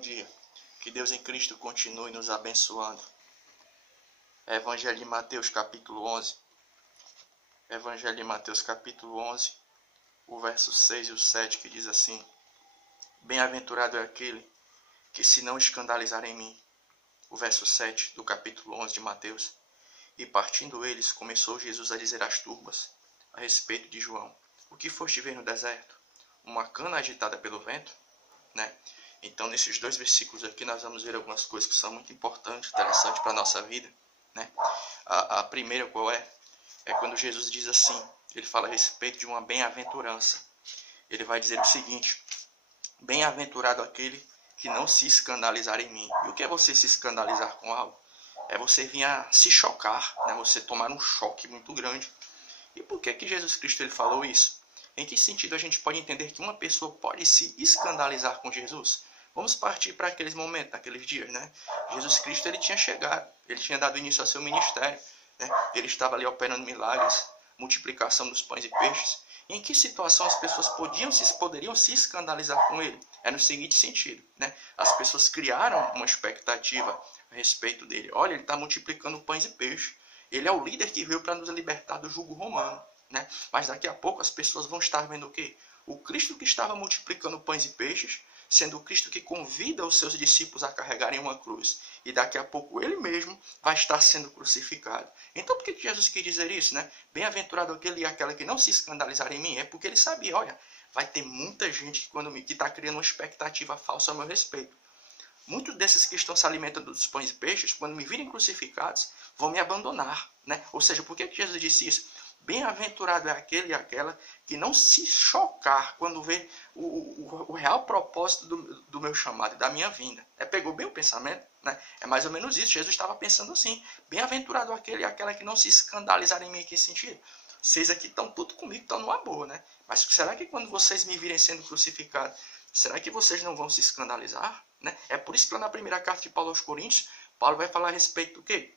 dia. Que Deus em Cristo continue nos abençoando. Evangelho de Mateus capítulo 11. Evangelho de Mateus capítulo 11, o verso 6 e o 7, que diz assim: Bem-aventurado é aquele que se não escandalizar em mim. O verso 7 do capítulo 11 de Mateus. E partindo eles, começou Jesus a dizer às turbas, a respeito de João: O que foste ver no deserto? Uma cana agitada pelo vento? Né? Então, nesses dois versículos aqui, nós vamos ver algumas coisas que são muito importantes, interessantes para a nossa vida. Né? A primeira qual é? É quando Jesus diz assim, ele fala a respeito de uma bem-aventurança. Ele vai dizer o seguinte: Bem-aventurado aquele que não se escandalizar em mim. E o que é você se escandalizar com algo? É você vir a se chocar, né? Você tomar um choque muito grande. E por que Jesus Cristo ele falou isso? Em que sentido a gente pode entender que uma pessoa pode se escandalizar com Jesus? Vamos partir para aqueles momentos, aqueles dias, né? Jesus Cristo ele tinha chegado, ele tinha dado início ao seu ministério, né? Ele estava ali operando milagres, multiplicação dos pães e peixes. E em que situação as pessoas poderiam se escandalizar com ele? É no seguinte sentido, né? As pessoas criaram uma expectativa a respeito dele. Olha, ele está multiplicando pães e peixes. Ele é o líder que veio para nos libertar do jugo romano. Né? Mas daqui a pouco as pessoas vão estar vendo o quê? O Cristo que estava multiplicando pães e peixes, sendo o Cristo que convida os seus discípulos a carregarem uma cruz. E daqui a pouco ele mesmo vai estar sendo crucificado. Então por que Jesus quis dizer isso? Né? Bem-aventurado aquele e aquela que não se escandalizar em mim. É porque ele sabia, olha, vai ter muita gente que está criando uma expectativa falsa a meu respeito. Muitos desses que estão se alimentando dos pães e peixes, quando me virem crucificados, vão me abandonar. Né? Ou seja, por que Jesus disse isso? Bem-aventurado é aquele e aquela que não se chocar quando vê o real propósito do meu chamado e da minha vinda. Pegou bem o pensamento? Né? É mais ou menos isso. Jesus estava pensando assim. Bem-aventurado aquele e aquela que não se escandalizar em mim. Em que sentido? Vocês aqui estão tudo comigo, estão numa boa, né? Mas será que quando vocês me virem sendo crucificado, será que vocês não vão se escandalizar? Né? É por isso que lá na primeira carta de Paulo aos Coríntios, Paulo vai falar a respeito do quê?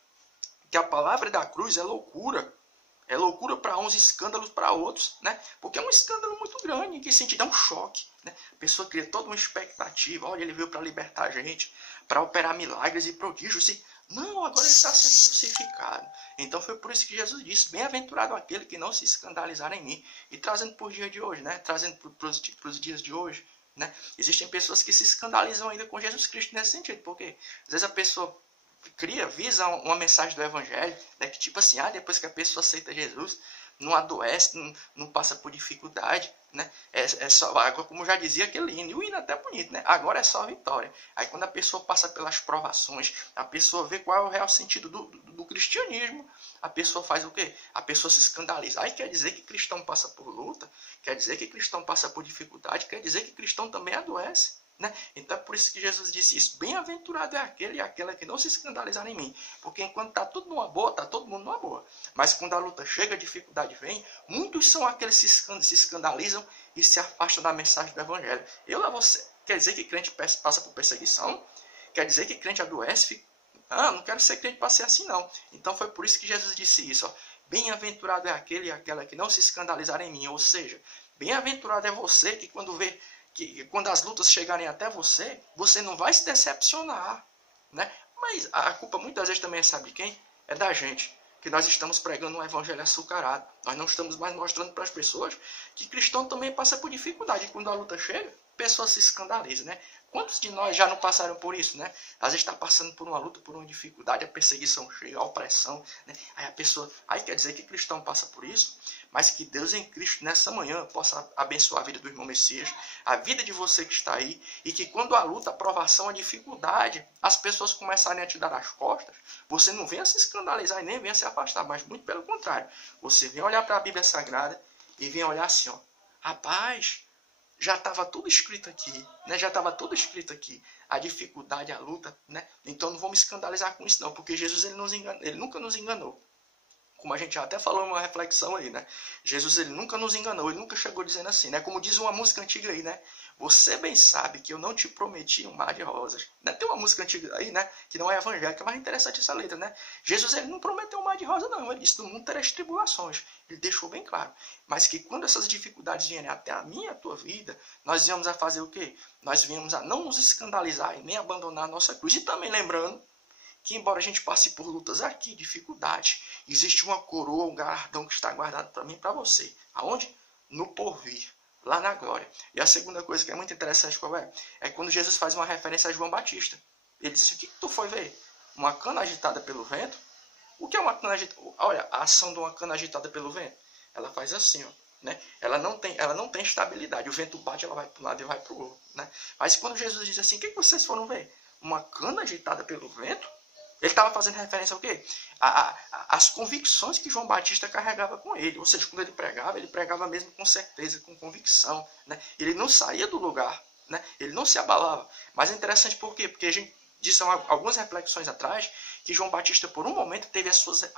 Que a palavra da cruz é loucura. É loucura para uns, escândalos para outros, né? Porque é um escândalo muito grande, em que sentido? É um choque, né? A pessoa cria toda uma expectativa, olha, ele veio para libertar a gente, para operar milagres e prodígios, e não, agora ele está sendo crucificado. Então foi por isso que Jesus disse, bem-aventurado aquele que não se escandalizar em mim. E trazendo para o dia de hoje, né? Trazendo para os dias de hoje, né? Existem pessoas que se escandalizam ainda com Jesus Cristo nesse sentido, porque às vezes a pessoa visa uma mensagem do Evangelho, né, que tipo assim, depois que a pessoa aceita Jesus, não adoece, não passa por dificuldade, né, é só água, como já dizia aquele hino, e o hino é até bonito, né, agora é só a vitória. Aí quando a pessoa passa pelas provações, a pessoa vê qual é o real sentido do cristianismo, a pessoa faz o quê? A pessoa se escandaliza. Aí quer dizer que cristão passa por luta, quer dizer que cristão passa por dificuldade, quer dizer que cristão também adoece. Né? Então é por isso que Jesus disse isso. Bem-aventurado é aquele e aquela que não se escandalizar em mim. Porque enquanto está tudo numa boa, está todo mundo numa boa. Mas quando a luta chega, a dificuldade vem, muitos são aqueles que se escandalizam e se afastam da mensagem do Evangelho. Você quer dizer que crente passa por perseguição? Quer dizer que crente adoece? Não quero ser crente para ser assim não. Então foi por isso que Jesus disse isso. Bem-aventurado é aquele e aquela que não se escandalizar em mim. Ou seja, bem-aventurado é você que quando as lutas chegarem até você, você não vai se decepcionar, né? Mas a culpa muitas vezes também sabe de quem? É da gente, que nós estamos pregando um evangelho açucarado. Nós não estamos mais mostrando para as pessoas que cristão também passa por dificuldade. E quando a luta chega, a pessoa se escandaliza, né? Quantos de nós já não passaram por isso, né? Às vezes está passando por uma luta, por uma dificuldade, a perseguição chega, a opressão, né? Aí quer dizer que cristão passa por isso, mas que Deus em Cristo nessa manhã possa abençoar a vida do irmão Messias, a vida de você que está aí, e que quando a luta, a provação, a dificuldade, as pessoas começarem a te dar as costas, você não venha se escandalizar e nem venha se afastar, mas muito pelo contrário, você vem olhar para a Bíblia Sagrada e vem olhar assim, rapaz, já estava tudo escrito aqui, né? Já estava tudo escrito aqui, a dificuldade, a luta, né? Então não vou me escandalizar com isso não, porque Jesus ele nunca nos enganou. Como a gente já até falou em uma reflexão aí, né? Jesus ele nunca nos enganou, ele nunca chegou dizendo assim, né? Como diz uma música antiga aí, né? você bem sabe que eu não te prometi um mar de rosas. Tem uma música antiga aí, né, que não é evangélica, mas é interessante essa letra, né? Jesus, ele não prometeu um mar de rosas, não. Ele disse, no mundo terás tribulações. Ele deixou bem claro. Mas que quando essas dificuldades vierem até a minha e a tua vida, nós viemos a fazer o quê? Nós viemos a não nos escandalizar e nem abandonar a nossa cruz. E também lembrando que, embora a gente passe por lutas aqui, dificuldades, existe uma coroa, um galardão que está guardado para mim e para você. Aonde? No porvir, lá na glória. E a segunda coisa que é muito interessante, qual é? É quando Jesus faz uma referência a João Batista. Ele disse, o que tu foi ver? Uma cana agitada pelo vento? O que é uma cana agitada? Olha, a ação de uma cana agitada pelo vento. Ela faz assim, ó. Né? Ela não tem estabilidade. O vento bate, ela vai para um lado e vai para o outro. Né? Mas quando Jesus diz assim, o que vocês foram ver? Uma cana agitada pelo vento? Ele estava fazendo referência ao quê? As convicções que João Batista carregava com ele. Ou seja, quando ele pregava mesmo com certeza, com convicção. Né? Ele não saía do lugar. Né? Ele não se abalava. Mas é interessante por quê? Porque a gente disse algumas reflexões atrás que João Batista, por um momento, teve as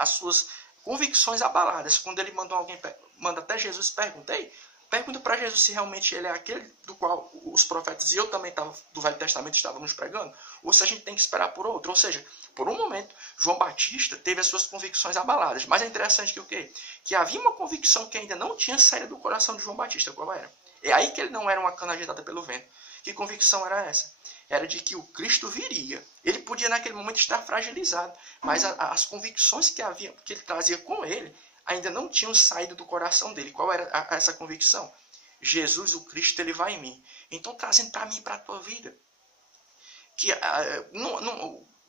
suas convicções abaladas. Quando ele manda até Jesus, pergunta para Jesus se realmente ele é aquele do qual os profetas e eu também do Velho Testamento estávamos pregando, ou se a gente tem que esperar por outro. Ou seja, por um momento, João Batista teve as suas convicções abaladas. Mas é interessante que o quê? Que havia uma convicção que ainda não tinha saído do coração de João Batista. Qual era? É aí que ele não era uma cana agitada pelo vento. Que convicção era essa? Era de que o Cristo viria. Ele podia naquele momento estar fragilizado, mas as convicções que ele trazia com ele ainda não tinham saído do coração dele. Qual era essa convicção? Jesus, o Cristo, ele vai em mim. Então, trazendo para mim e para a tua vida. Que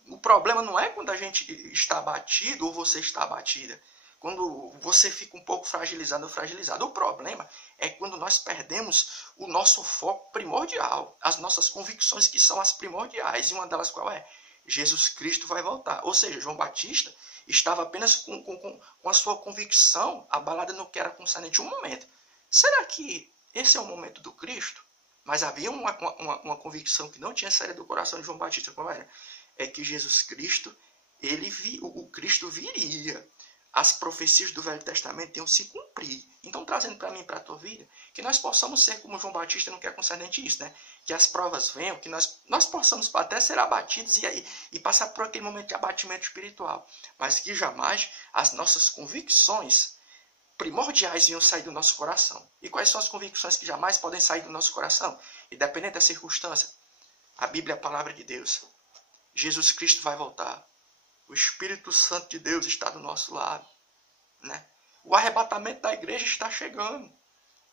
o problema não é quando a gente está abatido ou você está abatida. Quando você fica um pouco fragilizado ou fragilizado. O problema é quando nós perdemos o nosso foco primordial. As nossas convicções que são as primordiais. E uma delas qual é? Jesus Cristo vai voltar. Ou seja, João Batista estava apenas com a sua convicção abalada no que era concernente um momento. Será que esse é o momento do Cristo? Mas havia uma convicção que não tinha saído do coração de João Batista. Qual era? É que Jesus Cristo, o Cristo viria. As profecias do Velho Testamento iam se cumprir. Então, trazendo para mim e para a tua vida, que nós possamos ser como João Batista no que é concernente isso, né? Que as provas venham, que nós possamos até ser abatidos e passar por aquele momento de abatimento espiritual. Mas que jamais as nossas convicções primordiais iam sair do nosso coração. E quais são as convicções que jamais podem sair do nosso coração? Independente da circunstância. A Bíblia é a palavra de Deus. Jesus Cristo vai voltar. O Espírito Santo de Deus está do nosso lado. Né? O arrebatamento da igreja está chegando.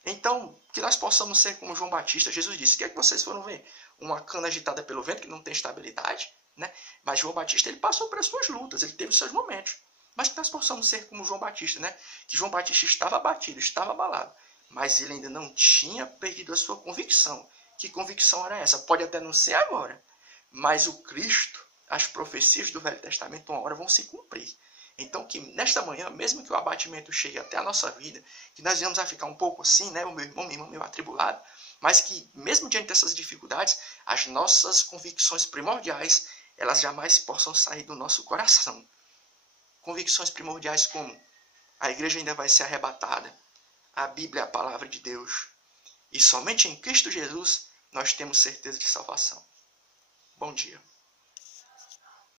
Então, que nós possamos ser como João Batista. Jesus disse, o que é que vocês foram ver? Uma cana agitada pelo vento que não tem estabilidade. Né? Mas João Batista, ele passou por as suas lutas, ele teve os seus momentos. Mas que nós possamos ser como João Batista. Né? Que João Batista estava abatido, estava abalado. Mas ele ainda não tinha perdido a sua convicção. Que convicção era essa? Pode até não ser agora. Mas o Cristo, as profecias do Velho Testamento, uma hora vão se cumprir. Então, que nesta manhã, mesmo que o abatimento chegue até a nossa vida, que nós venhamos a ficar um pouco assim, né, o meu irmão, minha irmã, meio atribulado, mas que, mesmo diante dessas dificuldades, as nossas convicções primordiais, elas jamais possam sair do nosso coração. Convicções primordiais como a igreja ainda vai ser arrebatada, a Bíblia é a palavra de Deus, e somente em Cristo Jesus nós temos certeza de salvação. Bom dia.